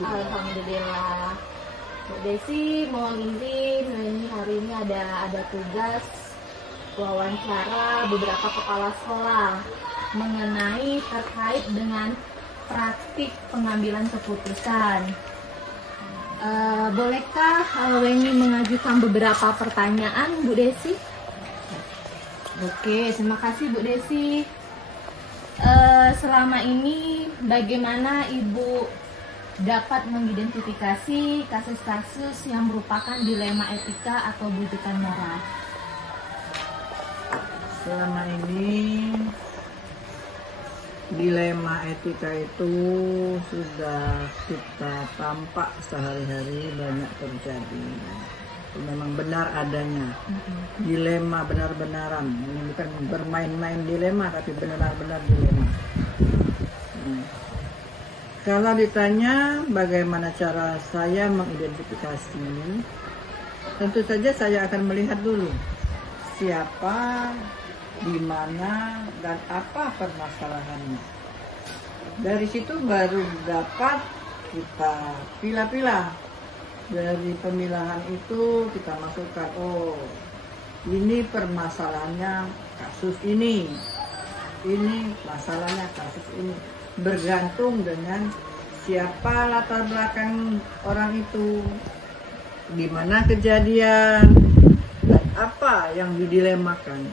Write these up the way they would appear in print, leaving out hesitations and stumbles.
Alhamdulillah. Bu Desi mohon izin, ini hari ini ada tugas wawancara beberapa kepala sekolah mengenai terkait dengan praktik pengambilan keputusan. Bolehkah Weni mengajukan beberapa pertanyaan, Bu Desi? Oke, terima kasih Bu Desi. Selama ini bagaimana Ibu dapat mengidentifikasi kasus-kasus yang merupakan dilema etika atau bujukan moral? Selama ini dilema etika itu sudah kita tampak sehari-hari banyak terjadi. Memang benar adanya dilema benar-benaran. Ini bukan bermain-main dilema, tapi benar-benar dilema. Kalau ditanya bagaimana cara saya mengidentifikasi, tentu saja saya akan melihat dulu siapa, di mana, dan apa permasalahannya. Dari situ baru dapat kita pilah-pilah. Dari pemilahan itu kita masukkan, oh ini permasalahannya kasus ini masalahnya kasus ini. Bergantung dengan siapa latar belakang orang itu, di mana kejadian, dan apa yang didilemakan.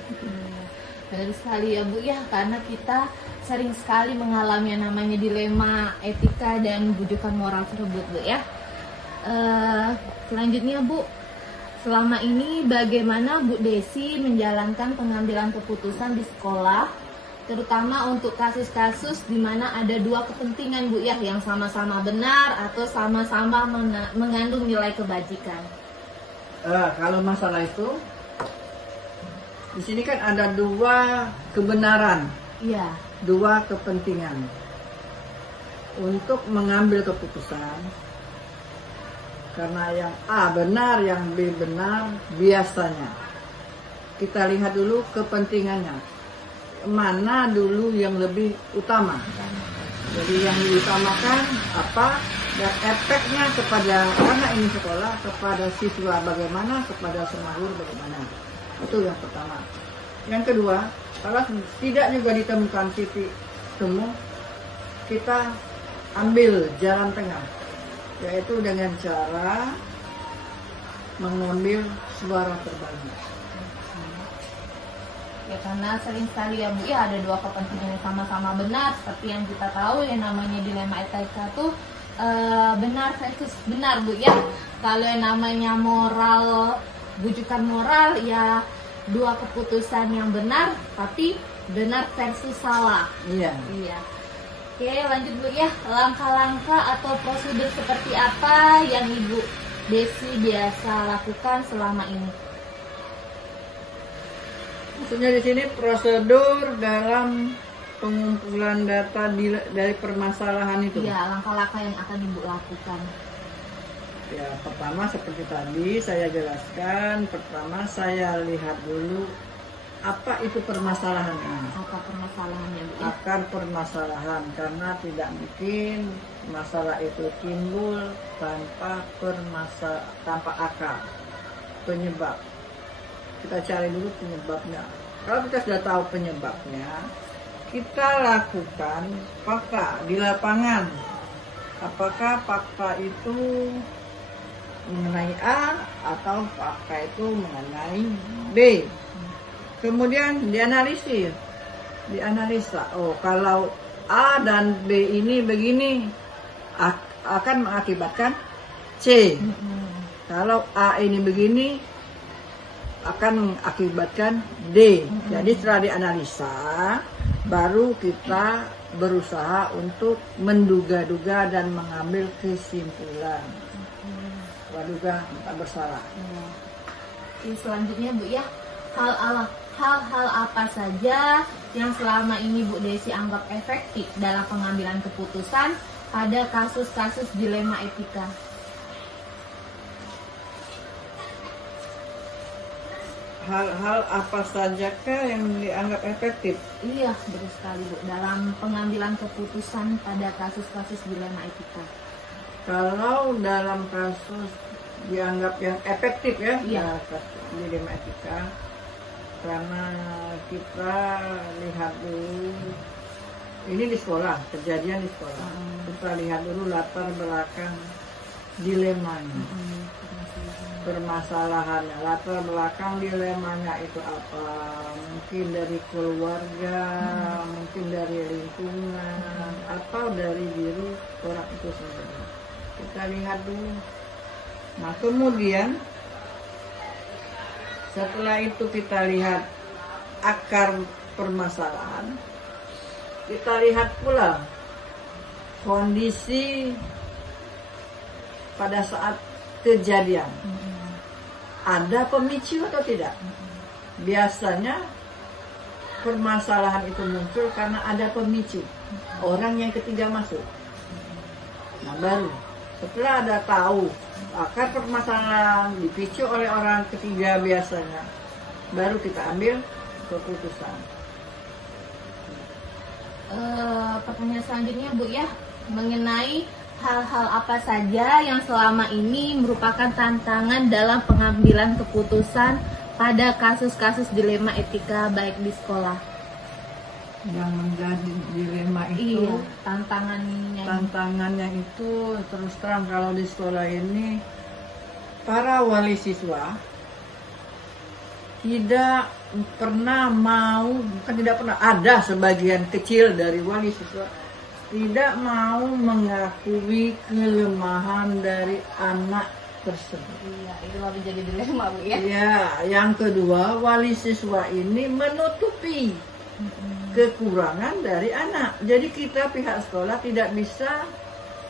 Bagus sekali ya Bu ya, karena kita sering sekali mengalami yang namanya dilema etika dan bujukan moral tersebut Bu ya. Selanjutnya Bu, selama ini bagaimana Bu Desi menjalankan pengambilan keputusan di sekolah, terutama untuk kasus-kasus di mana ada dua kepentingan Bu ya, yang sama-sama benar atau sama-sama mengandung nilai kebajikan? Kalau masalah itu, di sini kan ada dua kebenaran, Iya. dua kepentingan. Untuk mengambil keputusan, karena yang A benar, yang B benar, biasanya kita lihat dulu kepentingannya. Mana dulu yang lebih utama. Jadi yang diutamakan apa, dan efeknya kepada anak ini sekolah, kepada siswa bagaimana, kepada semua guru bagaimana. Itu yang pertama. Yang kedua, kalau tidak juga ditemukan titik temu, kita ambil jalan tengah, yaitu dengan cara mengambil suara terbanyak. Ya, karena sering sekali ya Bu ya, ada dua kepentingan yang sama-sama benar. Seperti yang kita tahu yang namanya dilema etika itu benar versus benar Bu ya. Kalau yang namanya moral, bujukan moral ya dua keputusan yang benar, tapi benar versus salah. Iya. Oke, lanjut Bu ya. Langkah-langkah atau prosedur seperti apa yang Ibu Desi biasa lakukan selama ini? Maksudnya di sini prosedur dalam pengumpulan data dari permasalahan itu. Iya, langkah-langkah yang akan Ibu lakukan. Ya, pertama seperti tadi saya jelaskan, pertama saya lihat dulu apa itu permasalahannya. Apa permasalahannya Bu ya? Akar permasalahan, karena tidak mungkin masalah itu timbul tanpa akar penyebab. Kita cari dulu penyebabnya. Kalau kita sudah tahu penyebabnya, kita lakukan fakta di lapangan. Apakah fakta itu mengenai A atau fakta itu mengenai B? Kemudian dianalisa. Oh, kalau A dan B ini begini akan mengakibatkan C. Kalau A ini begini akan mengakibatkan D. Jadi setelah dianalisa, baru kita berusaha untuk menduga-duga dan mengambil kesimpulan. Praduga tak bersalah. Selanjutnya Bu ya, hal-hal apa saja yang selama ini Bu Desi anggap efektif dalam pengambilan keputusan pada kasus-kasus dilema etika? Hal-hal apa sajakah yang dianggap efektif? Iya, betul sekali Bu, dalam pengambilan keputusan pada kasus-kasus dilema etika. Kalau dalam kasus dianggap yang efektif ya, Iya. dilema etika, karena kita lihat dulu, ini di sekolah, kejadian di sekolah. Kita lihat dulu latar belakang dilemanya, permasalahannya, latar belakang dilemanya itu apa? Mungkin dari keluarga, mungkin dari lingkungan, atau dari diri orang itu sendiri. Kita lihat dulu. Nah, kemudian setelah itu kita lihat akar permasalahan, kita lihat pula kondisi pada saat kejadian. Ada pemicu atau tidak? Biasanya permasalahan itu muncul karena ada pemicu. Orang yang ketiga masuk. Nah, baru setelah ada tahu akar permasalahan dipicu oleh orang ketiga biasanya, baru kita ambil keputusan. Pertanyaan selanjutnya Bu ya, mengenai hal-hal apa saja yang selama ini merupakan tantangan dalam pengambilan keputusan pada kasus-kasus dilema etika baik di sekolah. Yang menjadi dilema itu, Iya, tantangannya itu terus terang kalau di sekolah ini para wali siswa tidak pernah mau, bukan tidak pernah, ada sebagian kecil dari wali siswa tidak mau mengakui kelemahan dari anak tersebut. Iya, itu lebih jadi dilema Bu ya. Ya, yang kedua, wali siswa ini menutupi kekurangan dari anak. Jadi kita pihak sekolah tidak bisa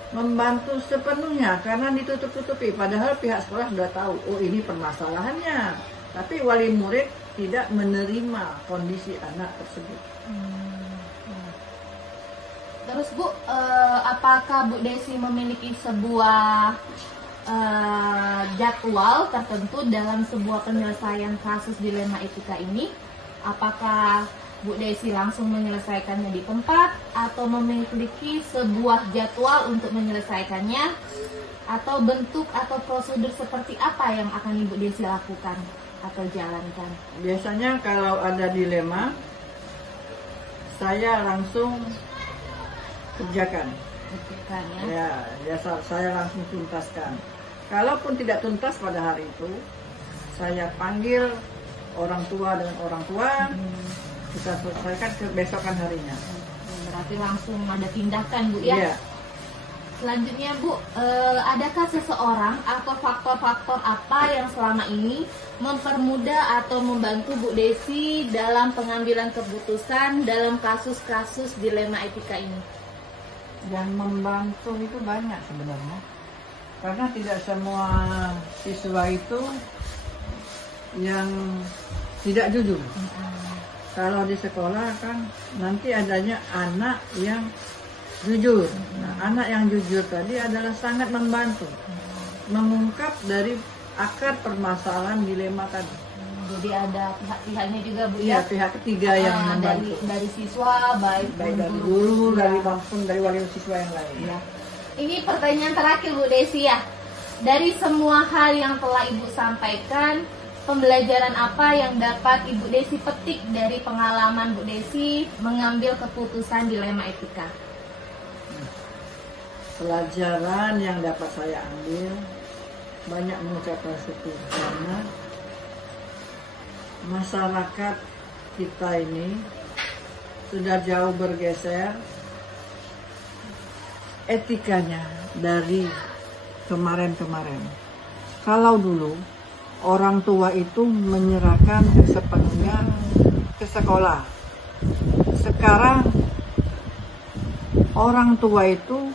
membantu sepenuhnya karena ditutup-tutupi. Padahal pihak sekolah sudah tahu, oh ini permasalahannya. Tapi wali murid tidak menerima kondisi anak tersebut. Terus Bu, apakah Bu Desi memiliki sebuah jadwal tertentu dalam sebuah penyelesaian kasus dilema etika ini? Apakah Bu Desi langsung menyelesaikannya di tempat atau memiliki sebuah jadwal untuk menyelesaikannya, atau bentuk atau prosedur seperti apa yang akan Ibu Desi lakukan atau jalankan? Biasanya kalau ada dilema, saya langsung kerjakan. Ya, biasa saya langsung tuntaskan. Kalaupun tidak tuntas pada hari itu, saya panggil orang tua dengan orang tua, kita selesaikan kebesokan harinya. Berarti langsung ada tindakan Bu ya? Iya. Selanjutnya Bu, adakah seseorang atau faktor-faktor apa yang selama ini mempermudah atau membantu Bu Desi dalam pengambilan keputusan dalam kasus-kasus dilema etika ini? Yang membantu itu banyak sebenarnya. Karena tidak semua siswa itu yang tidak jujur. Kalau di sekolah kan nanti adanya anak yang jujur. Nah, anak yang jujur tadi adalah sangat membantu mengungkap dari akar permasalahan dilema tadi. Jadi ada pihak-pihaknya juga Bu Iya, ya? pihak ketiga yang membantu. Dari siswa, baik Baik dari guru, ya. maupun dari wali siswa yang lain. Ya. Ini pertanyaan terakhir Bu Desi ya. Dari semua hal yang telah Ibu sampaikan, pembelajaran apa yang dapat Ibu Desi petik dari pengalaman Bu Desi mengambil keputusan dilema etika? Pelajaran yang dapat saya ambil, banyak mengucapkan syukur karena masyarakat kita ini sudah jauh bergeser etikanya dari kemarin-kemarin. Kalau dulu orang tua itu menyerahkan sepenuhnya ke sekolah. Sekarang orang tua itu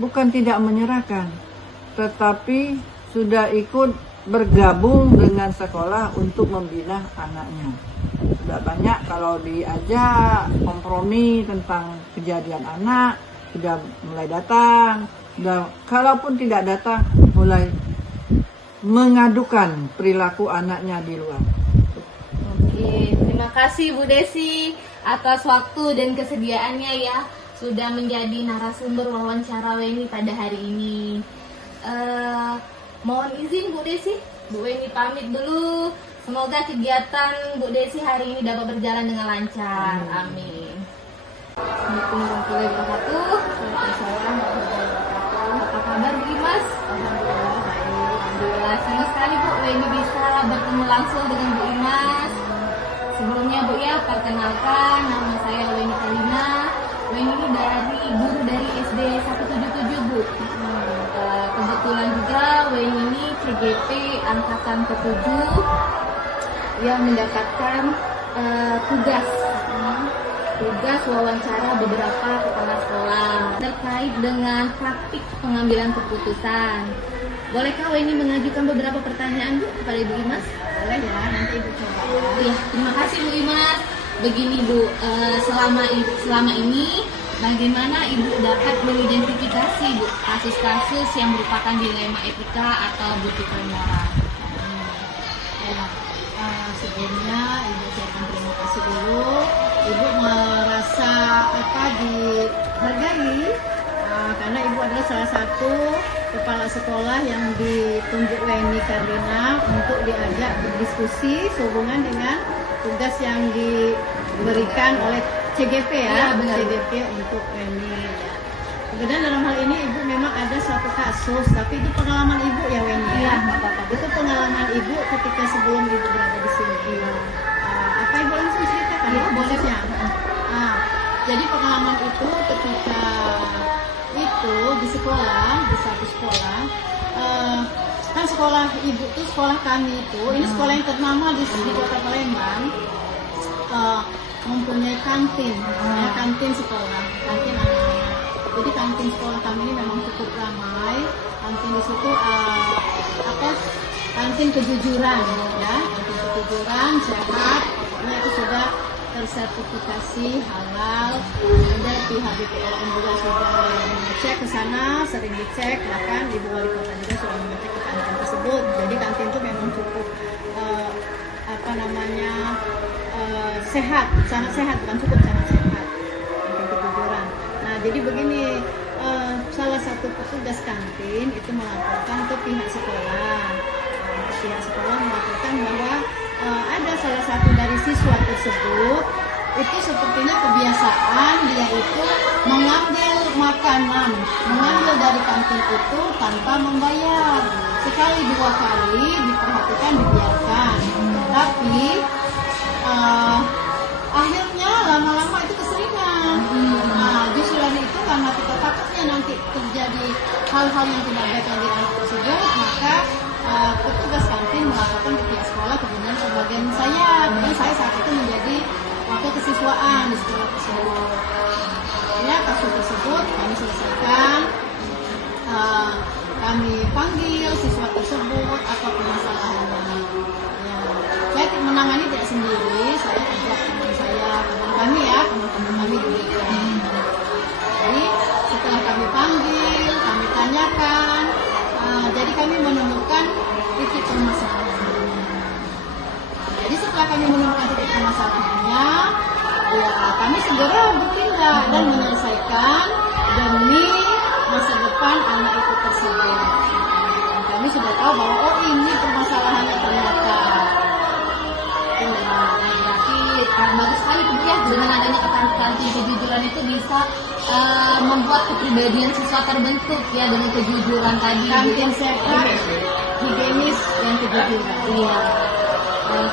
bukan tidak menyerahkan, tetapi sudah ikut bergabung dengan sekolah untuk membina anaknya. Sudah banyak kalau diajak kompromi tentang kejadian anak, sudah mulai datang. Dan kalaupun tidak datang, mulai mengadukan perilaku anaknya di luar. Oke, terima kasih Bu Desi atas waktu dan kesediaannya ya, sudah menjadi narasumber wawancara Weni pada hari ini. Mohon izin Bu Desi, Bu Weni pamit dulu. Semoga kegiatan Bu Desi hari ini dapat berjalan dengan lancar. Amin. Assalamualaikum warahmatullahi wabarakatuh. Waalaikumsalam warahmatullahi wabarakatuh. Apa kabar Bu Imas? Alhamdulillah baik. Alhamdulillah, senang sekali Bu Weni bisa bertemu langsung dengan Bu Imas. Sebelumnya Bu ya, perkenalkan nama saya Weni Kalina. Weni ini guru dari SD 177 Bu. Kebetulan juga Weni ini CGP angkatan ke-7 yang mendapatkan tugas wawancara beberapa kepala sekolah terkait dengan praktik pengambilan keputusan. Bolehkah Weni mengajukan beberapa pertanyaan Bu kepada Ibu Imas? Boleh ya, nanti Ibu coba ya. Iya, terima kasih Bu Imas. Begini Bu, selama ini bagaimana Ibu dapat mengidentifikasi Bu kasus-kasus yang merupakan dilema etika atau bukti moral? Ya, sebelumnya Ibu ucapkan terima kasih dulu. Ibu merasa dihargai karena Ibu adalah salah satu kepala sekolah yang ditunjuk Weni Karina untuk diajak berdiskusi sehubungan dengan tugas yang diberikan oleh CGP ya, benar. CGP untuk Weni. Kemudian dalam hal ini Ibu memang ada suatu kasus, tapi itu pengalaman Ibu ya Weni. Iya, Nggak apa-apa. Itu pengalaman Ibu ketika sebelum Ibu berada di sini. Apa Ibu langsung ceritakan? Iya, boleh. Khususnya? Jadi pengalaman itu ketika itu di sekolah, di satu sekolah, kan sekolah Ibu itu, sekolah kami itu, ini sekolah yang ternama di Kota Palembang, mempunyai kantin, ya, kantin sekolah, kantin anak-anak. Jadi kantin sekolah kami ini memang cukup ramai. Kantin di situ kantin kejujuran, ya, kantin kejujuran, sehat, pokoknya itu sudah tersertifikasi halal. Kemudian pihak BPLN juga sudah mengecek ke sana, sering dicek, bahkan Ibu Wali Kota juga sudah mengecek ke kantin tersebut. Jadi kantin itu memang cukup sehat, sangat sehat, bukan cukup, sangat sehat, kantin kejujuran. Nah, jadi begini, salah satu petugas kantin itu melaporkan ke pihak sekolah. Pihak sekolah melaporkan bahwa ada salah satu dari siswa tersebut itu sepertinya kebiasaan dia itu mengambil makanan, mengambil dari kantin itu tanpa membayar. Sekali dua kali diperhatikan, dibiarkan, tapi akhirnya lama-lama itu keseringan. Justru dari itu, karena kita takutnya nanti terjadi hal-hal yang tidak baik yang di anak tersebut, maka petugas kantin melaporkan ke pihak sekolah. Kemudian sebagian saya saat itu menjadi wakil kesiswaan di sekolah tersebut. Ya, kasus tersebut kami selesaikan. Kami panggil siswa tersebut apa permasalahannya. Ya, saya menangani tidak sendiri, saya ajak teman kami di BK. Jadi setelah kami panggil, kami tanyakan, jadi kami menemukan titik permasalahannya. Jadi setelah kami menemukan titik permasalahannya, ya kami segera bertindak dan menyelesaikan demi masa depan anak itu tersebut. Dan kami sudah tahu bahwa ini permasalahannya ternyata. Berarti bagus sekali Bu ya, dengan adanya kantin kejujuran itu bisa membuat kepribadian siswa terbentuk ya, dengan kejujuran tadi. Kantin sehat, higienis, dan kejujuran. Iya.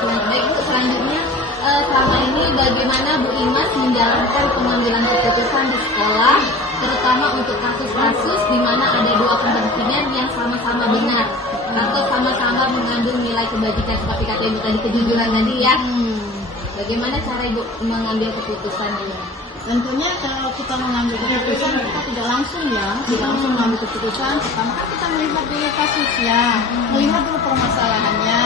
Baik Bu, selanjutnya selama ini bagaimana Bu Imas menjalankan pengambilan keputusan di sekolah, terutama untuk kasus-kasus di mana ada dua kepentingan yang sama-sama benar atau sama-sama mengandung nilai kebajikan seperti kata Ibu tadi, kejujuran tadi ya. Bagaimana cara Ibu mengambil keputusan ini? Tentunya kalau kita mengambil keputusan, kita tidak langsung mengambil keputusan. Pertama kan kita melihat dulu kasusnya, melihat dulu permasalahannya,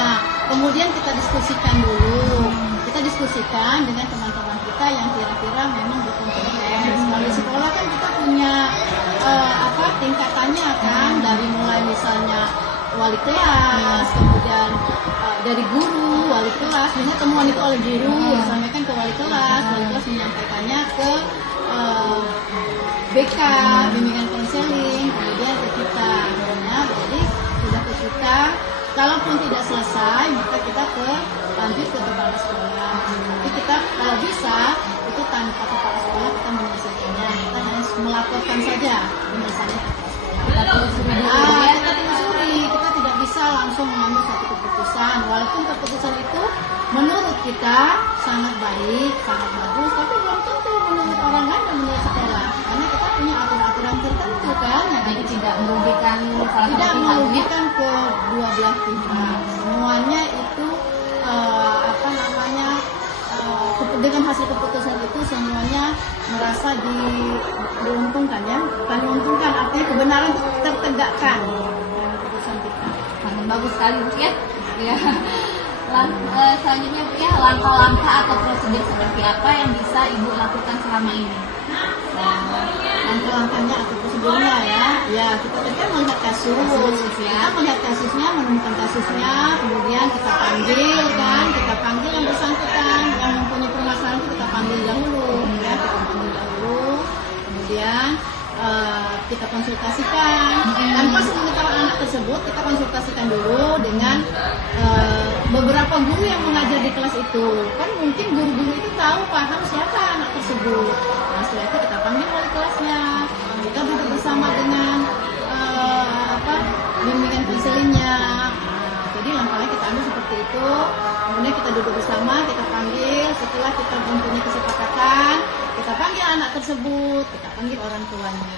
kemudian kita diskusikan dulu. Kita diskusikan dengan teman-teman kita yang kira-kira memang berkompeten. Di sekolah kan kita punya tingkatannya kan, dari mulai misalnya wali kelas, kemudian dari guru, wali kelas, biasanya temuan itu oleh guru, disampaikan ke wali kelas menyampaikannya ke BK, bimbingan konseling, kemudian ke kita. Kalaupun tidak selesai, maka kita lanjut ke kepala sekolah. Tapi kita kalau bisa itu tanpa kepala sekolah kita menyelesaikannya. Kita hanya melaporkan saja penyelesaiannya ke kepala sekolah. Kita telusuri dulu ya. Kita telusuri, kita tidak bisa langsung mengambil satu keputusan. Walaupun keputusan itu menurut kita sangat baik, sangat bagus, tapi belum tentu menurut orang lain dan menurut sekolah. Karena kita punya aturan-aturan tertentu kan, yang Jadi tidak merugikan salah tidak satu pihak. merugikan kedua belah pihak. Semuanya itu dengan hasil keputusan itu semuanya merasa diuntungkan ya. Bukan diuntungkan, artinya kebenaran tertegakkan dengan keputusan kita. Sangat bagus sekali Bu ya. Ya. Selanjutnya Bu ya, langkah-langkah atau prosedur seperti apa yang bisa Ibu lakukan selama ini? Langkah-langkahnya atau prosedurnya ya kita kan melihat kasus ya, melihat kasusnya, menemukan kasusnya, kemudian kita panggil yang bersangkutan, yang mempunyai permasalahan itu kita panggil dahulu ya, kemudian kita konsultasikan. Tanpa sepengetahuan anak tersebut, kita konsultasikan dulu dengan beberapa guru yang mengajar di kelas itu. Kan mungkin guru-guru itu tahu paham siapa anak tersebut. Nah, setelah itu kita panggil wali kelasnya, kita duduk bersama dengan bimbingan konselingnya. Jadi langkahnya kita ambil seperti itu. Kemudian kita duduk bersama, kita panggil. Setelah kita mempunyai kesepakatan, kita panggil anak tersebut, kita panggil orang tuanya,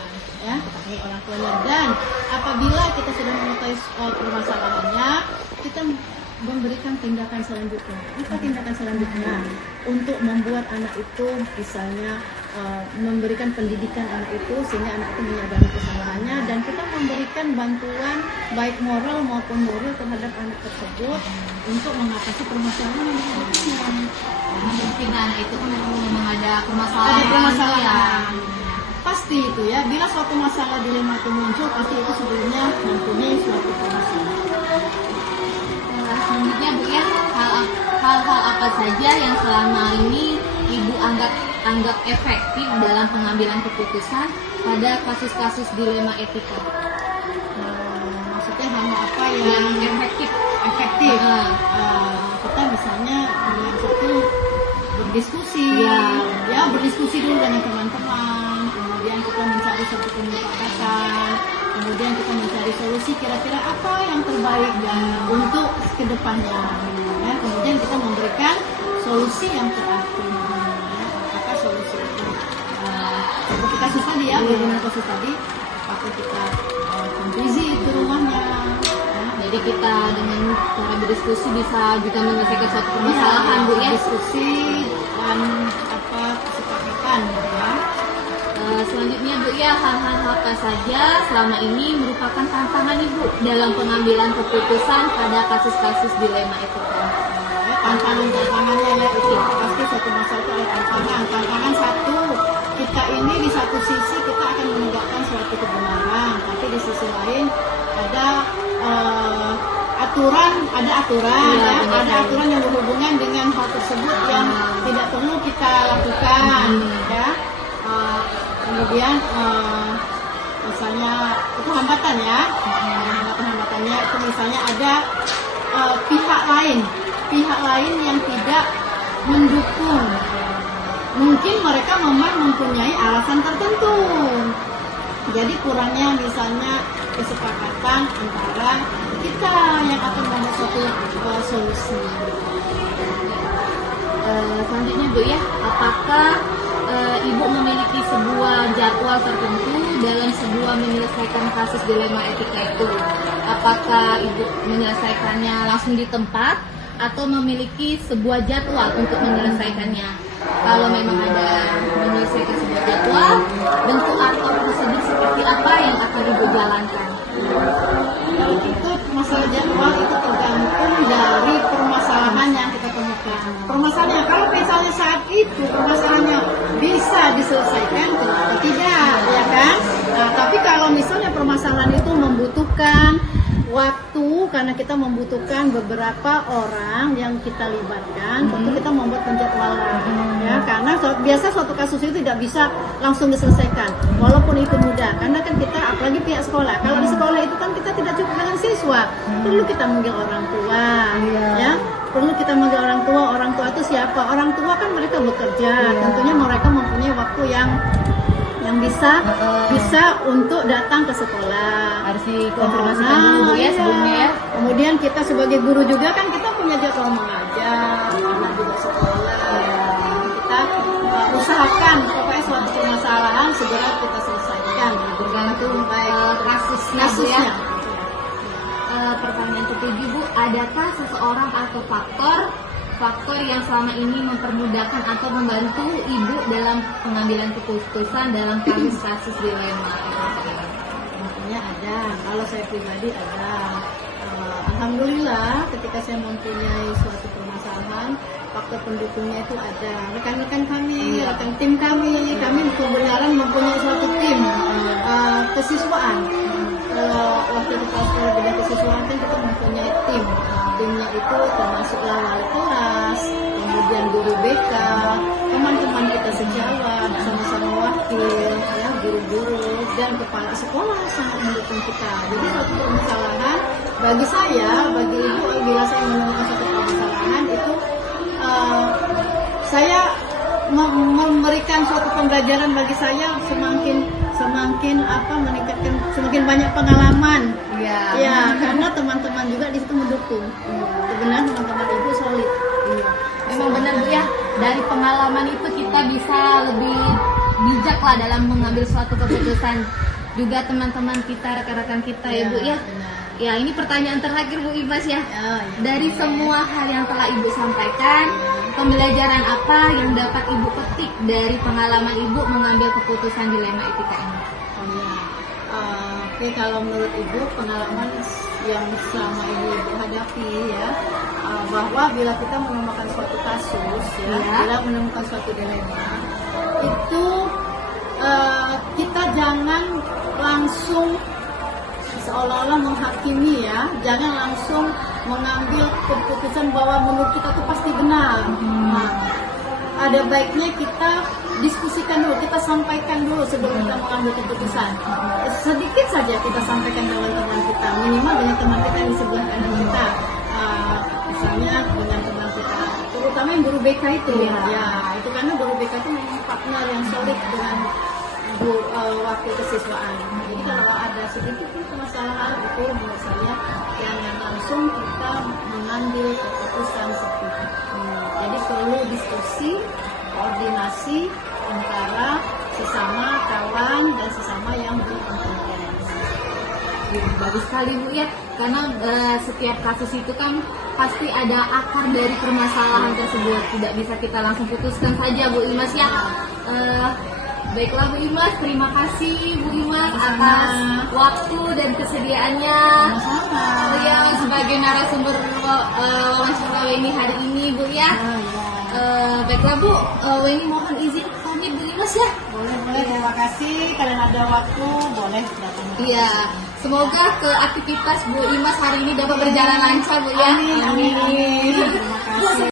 ya, kita panggil orang tuanya. Dan apabila kita sudah mengetahui permasalahannya, kita memberikan tindakan selanjutnya. Apa tindakan selanjutnya? Untuk membuat anak itu, misalnya memberikan pendidikan anak itu sehingga anak itu menyadari kesalahannya, dan kita memberikan bantuan baik moral maupun moral terhadap anak tersebut untuk mengatasi permasalahan yang dihadapinya. Mungkin anak itu kan memang ada permasalahan. Pasti itu ya, bila suatu masalah dilema itu muncul, pasti itu sebelumnya mempunyai suatu permasalahan. Selanjutnya Bu ya, hal-hal apa saja yang selama ini Ibu anggap efektif dalam pengambilan keputusan pada kasus-kasus dilema etika? Maksudnya hal apa yang efektif? Kita misalnya dengan satu berdiskusi, berdiskusi dulu dengan teman-teman, kemudian kita mencari suatu kesepakatan, kemudian kita mencari solusi kira-kira apa yang terbaik untuk kedepannya. Ya, kemudian kita memberikan solusi yang terakhir. Apakah solusi itu seperti kasus tadi ya, bagaimana kasus tadi, apakah kita konklusi itu rumahnya. Jadi kita dengan cara berdiskusi bisa juga menyelesaikan suatu permasalahan Bu ya. Diskusi dan kesepakatan ya. Selanjutnya Bu ya, hal-hal apa saja selama ini merupakan tantangan Ibu dalam pengambilan keputusan pada kasus-kasus dilema etika? Tantangannya ya itu pasti suatu masalah itu ada tantangan satu, kita ini di satu sisi kita akan menegakkan suatu kebenaran, tapi di sisi lain ada aturan yang berhubungan dengan hal tersebut yang tidak perlu kita lakukan ya. Kemudian misalnya itu hambatannya itu misalnya ada pihak lain yang tidak mendukung, mungkin mereka memang mempunyai alasan tertentu, jadi kurangnya misalnya kesepakatan antara kita yang akan membuat suatu solusi. Selanjutnya Bu ya, apakah Ibu memiliki sebuah jadwal tertentu dalam sebuah menyelesaikan kasus dilema etika itu? Apakah Ibu menyelesaikannya langsung di tempat atau memiliki sebuah jadwal untuk menyelesaikannya? Kalau memang ada menyelesaikan sebuah jadwal, bentuk atau prosedur seperti apa yang akan Ibu jalankan? Itu masalah jadwal itu tergantung dari permasalahan yang kita temukan. Permasalahannya, kalau misalnya saat itu permasalahannya bisa diselesaikan, kenapa tidak, ya kan? Nah, tapi kalau misalnya permasalahan itu membutuhkan waktu karena kita membutuhkan beberapa orang yang kita libatkan, tentu kita membuat penjadwalan, ya, karena biasa suatu kasus itu tidak bisa langsung diselesaikan, walaupun itu mudah, karena kan kita, apalagi pihak sekolah, kalau di sekolah itu kan kita tidak cukup dengan siswa, perlu kita manggil orang tua, ya, perlu kita manggil orang tua itu siapa? Orang tua kan mereka bekerja, tentunya mereka mempunyai waktu yang bisa untuk datang ke sekolah. Harus dikonfirmasikan dulu Bu ya sebelumnya ya. Kemudian kita sebagai guru juga kan kita punya jadwal mengajar, anak juga sekolah. Kita usahakan pokoknya suatu permasalahan segera kita selesaikan. Bergantung kasusnya Bu ya. Pertanyaan ketujuh Bu, adakah seseorang atau faktor yang selama ini mempermudahkan atau membantu ibu dalam pengambilan keputusan dalam kasus-kasus dilema? Tentunya ada. Kalau saya pribadi ada. Alhamdulillah ketika saya mempunyai suatu permasalahan, faktor pendukungnya itu ada. Rekan-rekan kami, rekan tim kami kebenaran mempunyai suatu tim kesiswaan. Waktu di sekolah bidang kesiswaan kan kita mempunyai tim. Timnya itu termasuklah wali kelas, kemudian guru BK, teman-teman kita sejawat, sama-sama wakil, ya, guru-guru dan kepala sekolah sangat mendukung kita. Jadi suatu permasalahan bagi saya, bagi ibu, bila saya menemukan suatu permasalahan itu saya memberikan suatu pembelajaran bagi saya semakin meningkatkan semakin banyak pengalaman. Ya, karena teman-teman juga di situ mendukung. Sebenarnya teman-teman ibu solid. Memang benar Bu ya, dari pengalaman itu kita bisa lebih bijak lah dalam mengambil suatu keputusan. Juga teman-teman kita, rekan-rekan kita ya Bu ya. Ya, ini pertanyaan terakhir Bu Imas ya. Dari semua hal yang telah Ibu sampaikan, pembelajaran apa yang dapat Ibu petik dari pengalaman Ibu mengambil keputusan dilema etika ini? Oke, kalau menurut Ibu pengalaman yang selama ini Ibu hadapi ya, bahwa bila kita menemukan suatu kasus ya, bila menemukan suatu dilema itu kita jangan langsung seolah-olah menghakimi ya, jangan langsung mengambil keputusan bahwa menurut kita itu pasti benar. Nah, ada baiknya kita diskusikan dulu, kita sampaikan dulu sebelum kita mengambil keputusan. Sedikit saja kita sampaikan dengan teman kita, minimal dengan teman kita yang di sebelah kanan kita. Misalnya dengan teman kita, terutama yang guru BK itu, ya itu karena guru BK itu memang partner yang solid dengan waktu kesiswaan. Jadi kalau ada sedikit pun permasalahan itu menurut saya jangan langsung kita mengambil keputusan seperti itu. Jadi perlu diskusi, koordinasi antara sesama kawan dan sesama yang berkompetensi. Bagus sekali Bu ya, karena setiap kasus itu kan pasti ada akar dari permasalahan tersebut, tidak bisa kita langsung putuskan saja Bu Imas ya. Baiklah Bu Imas, terima kasih Bu Imas atas waktu dan kesediaannya. Ya, sebagai narasumber wawancara ini hari ini Bu ya. Baiklah Bu, ini mohon izin pamit Bu Imas ya. Boleh, terima kasih. Kalian ada waktu, boleh datang. Iya, semoga ke aktivitas Bu Imas hari ini dapat berjalan lancar Bu ya. Amin. Terima kasih.